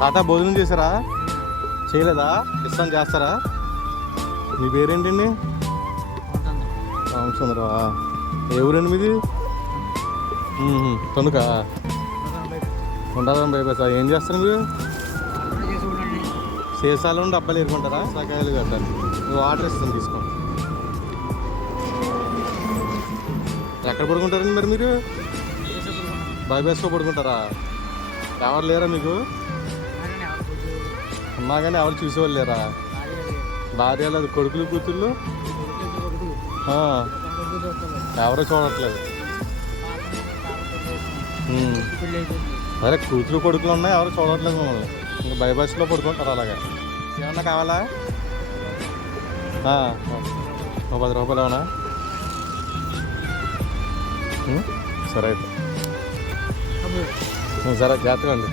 తాత భోజనం చేశారా? చేయలేదా? ఇస్తాను, చేస్తారా? మీ పేరేంటండి? రామచంద్రవా? ఏ ఊరండి మీది? తొందుక ఉండదాం బైపాస్. ఏం చేస్తారు మీరు? సీసాలు డబ్బాలు ఎరుకుంటారా? సకాయలు కట్టాలి. నువ్వు ఆర్డర్ ఇస్తాను, తీసుకోండి. ఎక్కడ పడుకుంటారండి మరి మీరు? బైపాస్లో పడుకుంటారా? ఎవరు లేరా మీకు? ఉన్నా కానీ ఎవరు చూసేవాళ్ళు లేరా? భార్య లేదు, కొడుకులు కూతుళ్ళు ఎవరో చూడట్లేదు. అరే కూతురు కొడుకులు ఉన్నాయి, ఎవరు చూడట్లేదు మమ్మల్ని. ఇంకా బైపాస్లో పడుకుంటారు అలాగే. ఏమన్నా కావాలా? 10 రూపాయలు ఏమన్నా? సరే అయితే, సరే జాగ్రత్తగా అండి.